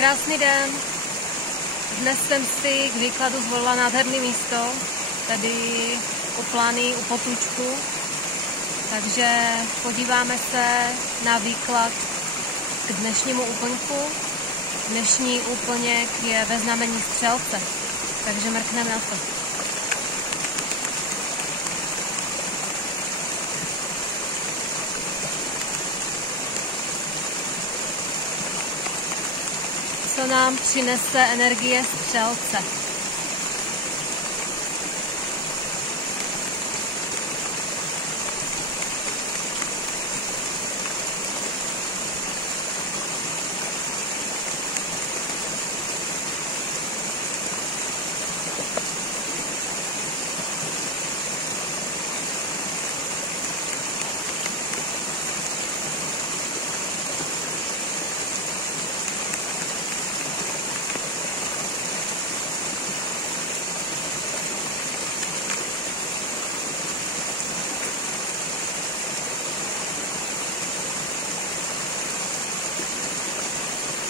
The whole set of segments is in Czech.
Krásný den. Dnes jsem si k výkladu zvolila nádherné místo, tady u Planý, u Potůčku. Takže podíváme se na výklad k dnešnímu úplňku. Dnešní úplněk je ve znamení Střelce, takže mrkneme na to. Co nám přinese energie Střelce?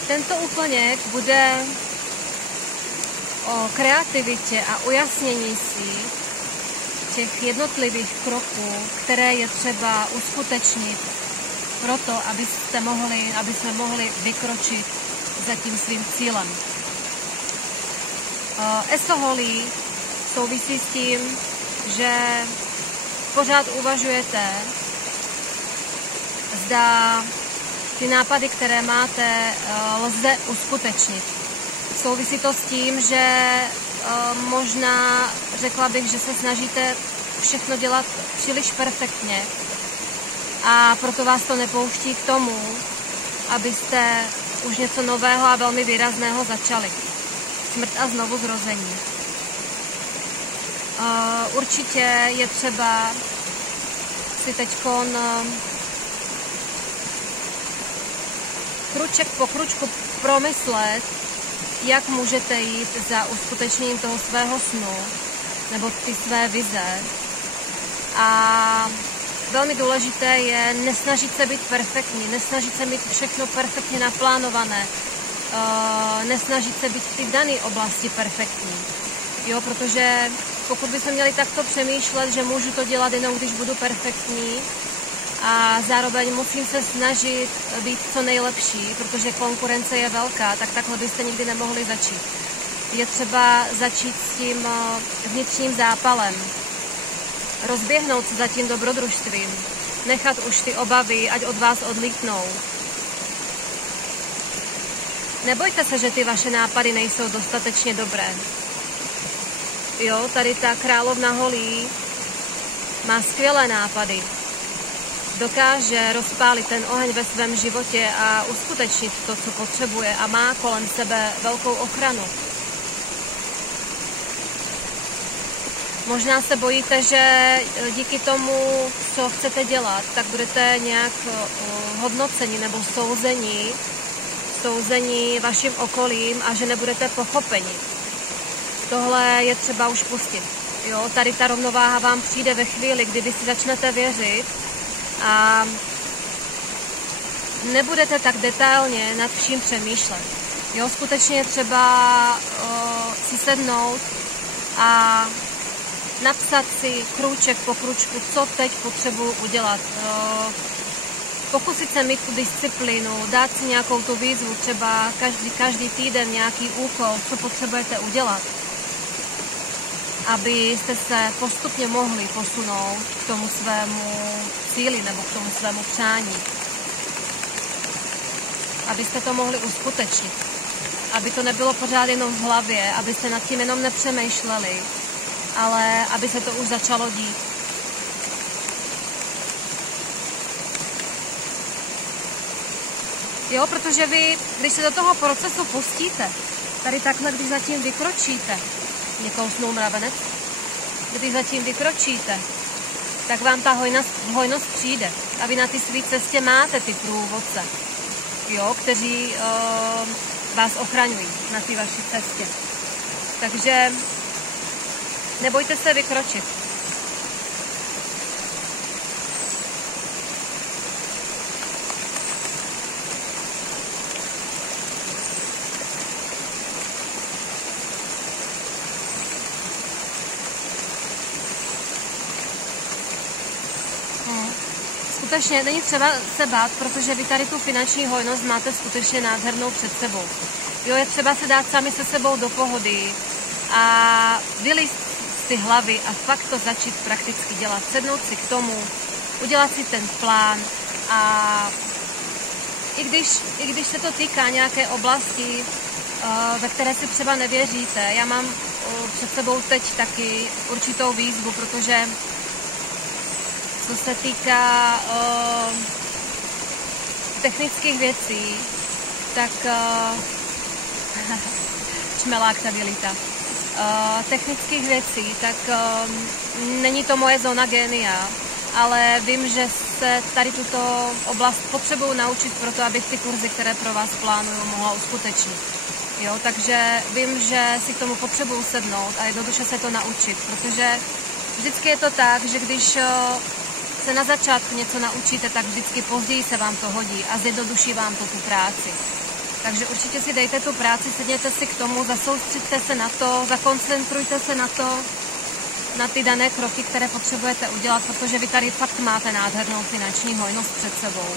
Tento úplněk bude o kreativitě a ujasnění si těch jednotlivých kroků, které je třeba uskutečnit proto, aby jsme mohli vykročit za tím svým cílem. Esoholí souvisí s tím, že pořád uvažujete, zda ty nápady, které máte, lze uskutečnit. Souvisí to s tím, že možná řekla bych, že se snažíte všechno dělat příliš perfektně a proto vás to nepouští k tomu, abyste už něco nového a velmi výrazného začali. Smrt a znovuzrození. Určitě je třeba si teďkon kruček po kručku promyslet, jak můžete jít za uskutečněním toho svého snu nebo ty své vize. A velmi důležité je nesnažit se být perfektní, nesnažit se mít všechno perfektně naplánované, nesnažit se být v té dané oblasti perfektní. Jo, protože pokud bychom měli takto přemýšlet, že můžu to dělat jenom, když budu perfektní, a zároveň musím se snažit být co nejlepší, protože konkurence je velká, tak takhle byste nikdy nemohli začít. Je třeba začít s tím vnitřním zápalem, rozběhnout se za tím dobrodružstvím, nechat už ty obavy, ať od vás odlítnou. Nebojte se, že ty vaše nápady nejsou dostatečně dobré. Jo, tady ta královna holí má skvělé nápady. Dokáže rozpálit ten oheň ve svém životě a uskutečnit to, co potřebuje, a má kolem sebe velkou ochranu. Možná se bojíte, že díky tomu, co chcete dělat, tak budete nějak hodnoceni nebo souzení vaším okolím a že nebudete pochopeni. Tohle je třeba už pustit. Jo, tady ta rovnováha vám přijde ve chvíli, kdy vy si začnete věřit a nebudete tak detailně nad vším přemýšlet. Jo, skutečně třeba si sednout a napsat si krůček po krůčku, co teď potřebuji udělat. Pokusit se mít tu disciplínu, dát si nějakou tu výzvu, třeba každý týden nějaký úkol, co potřebujete udělat, abyste se postupně mohli posunout k tomu svému cíli nebo k tomu svému přání. Abyste to mohli uskutečnit. Aby to nebylo pořád jenom v hlavě, abyste nad tím jenom nepřemýšleli, ale aby se to už začalo dít. Jo, protože vy, když se do toho procesu pustíte, tady takhle, když zatím vykročíte, někousnul mravenec, když zatím vykročíte, tak vám ta hojnost přijde. A vy na ty své cestě máte ty průvodce, jo, kteří vás ochraňují na té vaší cestě. Takže nebojte se vykročit. skutečně není třeba se bát, protože vy tady tu finanční hojnost máte skutečně nádhernou před sebou. Jo, je třeba se dát sami se sebou do pohody a vylízt z ty hlavy a fakt to začít prakticky dělat. Sednout si k tomu, udělat si ten plán a i když se to týká nějaké oblasti, ve které si třeba nevěříte, já mám před sebou teď taky určitou výzvu, protože co se týká technických věcí, tak čmelák tady lítá. Technických věcí, tak není to moje zóna génia, ale vím, že se tady tuto oblast potřebuju naučit proto, abych ty kurzy, které pro vás plánuju, mohla uskutečnit. Jo, takže vím, že si k tomu potřebuju sednout a jednoduše se to naučit, protože vždycky je to tak, že když se na začátku něco naučíte, tak vždycky později se vám to hodí a zjednoduší vám to tu práci. Takže určitě si dejte tu práci, sedněte si k tomu, zasoustřeďte se na to, zakoncentrujte se na to, na ty dané kroky, které potřebujete udělat, protože vy tady fakt máte nádhernou finanční hojnost před sebou.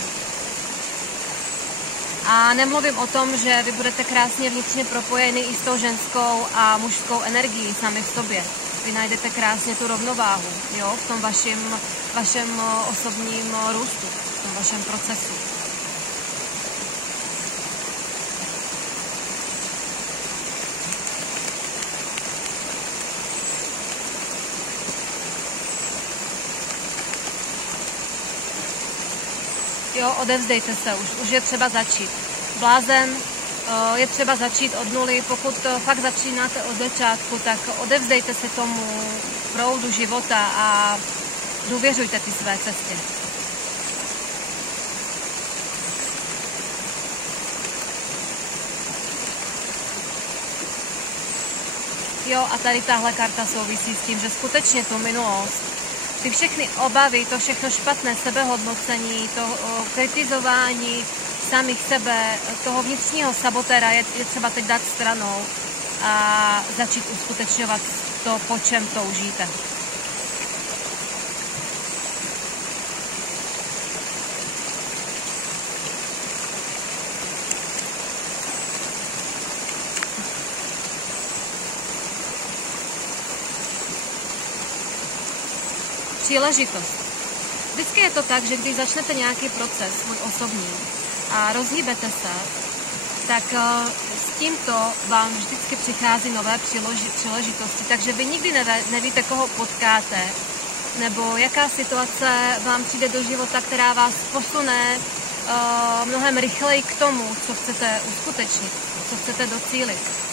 A nemluvím o tom, že vy budete krásně vnitřně propojeni i s tou ženskou a mužskou energií sami v sobě. Vy najdete krásně tu rovnováhu, jo, v tom vašem osobním růstu, v tom vašem procesu. Jo, odevzdejte se, už je třeba začít. Blázen, je třeba začít od nuly, pokud fakt začínáte od začátku, tak odevzdejte se tomu proudu života a důvěřujte ty své cestě. Jo, a tady tahle karta souvisí s tím, že skutečně tu minulost, ty všechny obavy, to všechno špatné sebehodnocení, to kritizování samých sebe, toho vnitřního sabotéra je třeba teď dát stranou a začít uskutečňovat to, po čem toužíte. Příležitost. Vždycky je to tak, že když začnete nějaký proces, svůj osobní, a rozhýbete se, tak s tímto vám vždycky přichází nové příležitosti. Takže vy nikdy nevíte, koho potkáte, nebo jaká situace vám přijde do života, která vás posune mnohem rychleji k tomu, co chcete uskutečnit, co chcete docílit.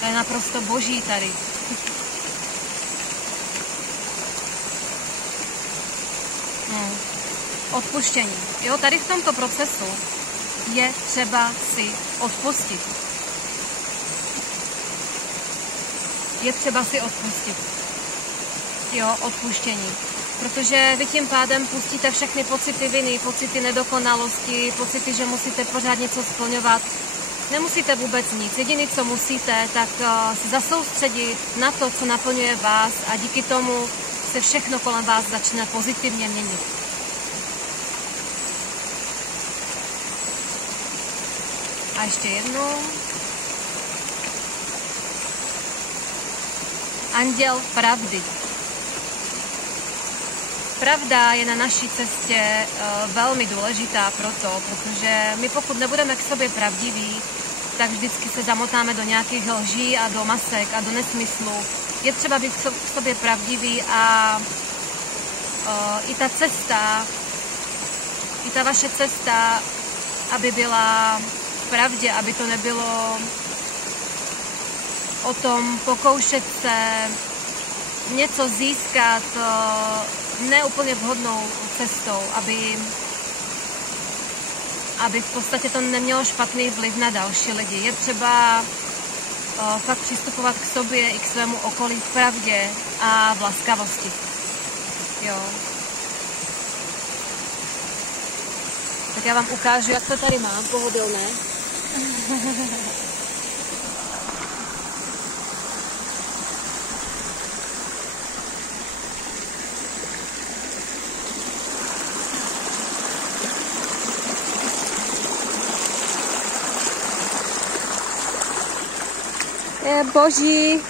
To je naprosto boží tady. Odpuštění. Jo, tady v tomto procesu je třeba si odpustit. Je třeba si odpustit. Jo, odpuštění. Protože vy tím pádem pustíte všechny pocity viny, pocity nedokonalosti, pocity, že musíte pořád něco splňovat. Nemusíte vůbec nic. Jediné, co musíte, tak se zasoustředit na to, co naplňuje vás a díky tomu se všechno kolem vás začne pozitivně měnit. A ještě jednou. Anděl pravdy. Pravda je na naší cestě velmi důležitá protože my pokud nebudeme k sobě pravdiví, tak vždycky se zamotáme do nějakých lží a do masek a do nesmyslu. Je třeba být k sobě pravdivý a i ta cesta, i ta vaše cesta, aby byla v pravdě, aby to nebylo o tom pokoušet se něco získat neúplně vhodnou cestou, aby v podstatě to nemělo špatný vliv na další lidi. Je třeba fakt přistupovat k sobě i k svému okolí v pravdě a v laskavosti. Jo. Tak já vám ukážu, jak to tady mám, pohodlné. Je boží.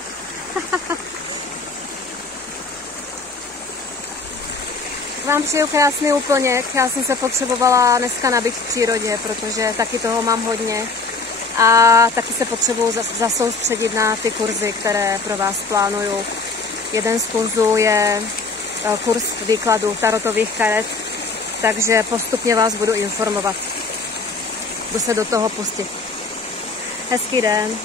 Vám přeju krásný úplněk. Já jsem se potřebovala dneska nabít v přírodě, protože taky toho mám hodně. A taky se potřebuju zasoustředit na ty kurzy, které pro vás plánuju. Jeden z kurzů je kurz výkladu tarotových karet, takže postupně vás budu informovat. Budu se do toho pustit. Hezký den.